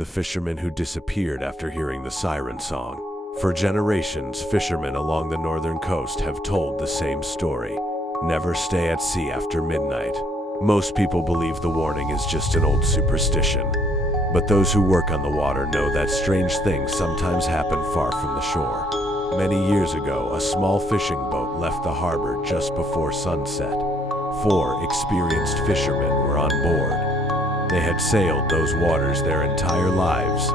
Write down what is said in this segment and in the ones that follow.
the fisherman who disappeared after hearing the siren song. For generations, fishermen along the northern coast have told the same story. Never stay at sea after midnight. Most people believe the warning is just an old superstition. But those who work on the water know that strange things sometimes happen far from the shore. Many years ago, a small fishing boat left the harbor just before sunset. 4 experienced fishermen were on board. They had sailed those waters their entire lives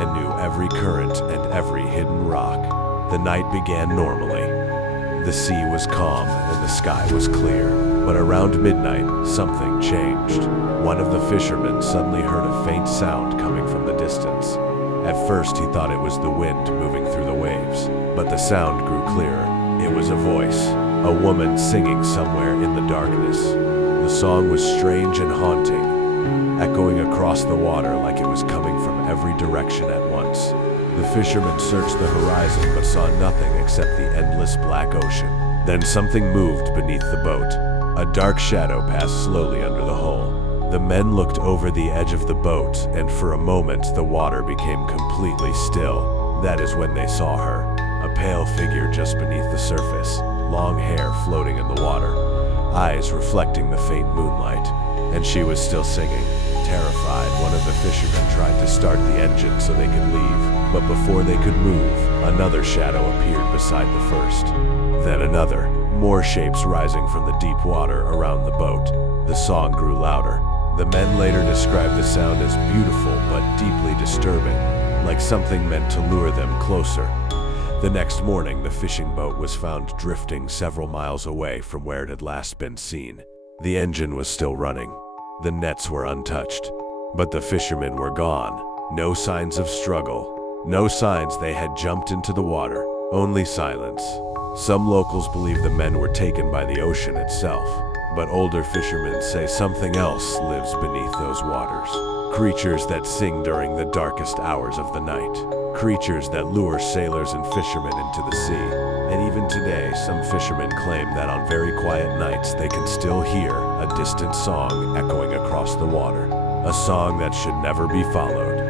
and knew every current and every hidden rock. The night began normally. The sea was calm and the sky was clear. But around midnight, something changed. One of the fishermen suddenly heard a faint sound coming from the distance. At first, he thought it was the wind moving through the waves, but the sound grew clearer. It was a voice, a woman singing somewhere in the darkness. The song was strange and haunting, echoing across the water like it was coming from every direction at once. The fisherman searched the horizon but saw nothing except the endless black ocean. Then something moved beneath the boat. A dark shadow passed slowly under the hull. The men looked over the edge of the boat, and for a moment the water became completely still. That is when they saw her, a pale figure just beneath the surface, long hair floating in the water, eyes reflecting the faint moonlight. And she was still singing. Terrified, one of the fishermen tried to start the engine so they could leave, but before they could move, another shadow appeared beside the first. Then another, more shapes rising from the deep water around the boat. The song grew louder. The men later described the sound as beautiful but deeply disturbing, like something meant to lure them closer. The next morning, the fishing boat was found drifting several miles away from where it had last been seen. The engine was still running. The nets were untouched, but the fishermen were gone. No signs of struggle, no signs they had jumped into the water, only silence. Some locals believe the men were taken by the ocean itself, but older fishermen say something else lives beneath those waters. Creatures that sing during the darkest hours of the night. Creatures that lure sailors and fishermen into the sea. And even today, some fishermen claim that on very quiet nights they can still hear a distant song echoing across the water. A song that should never be followed.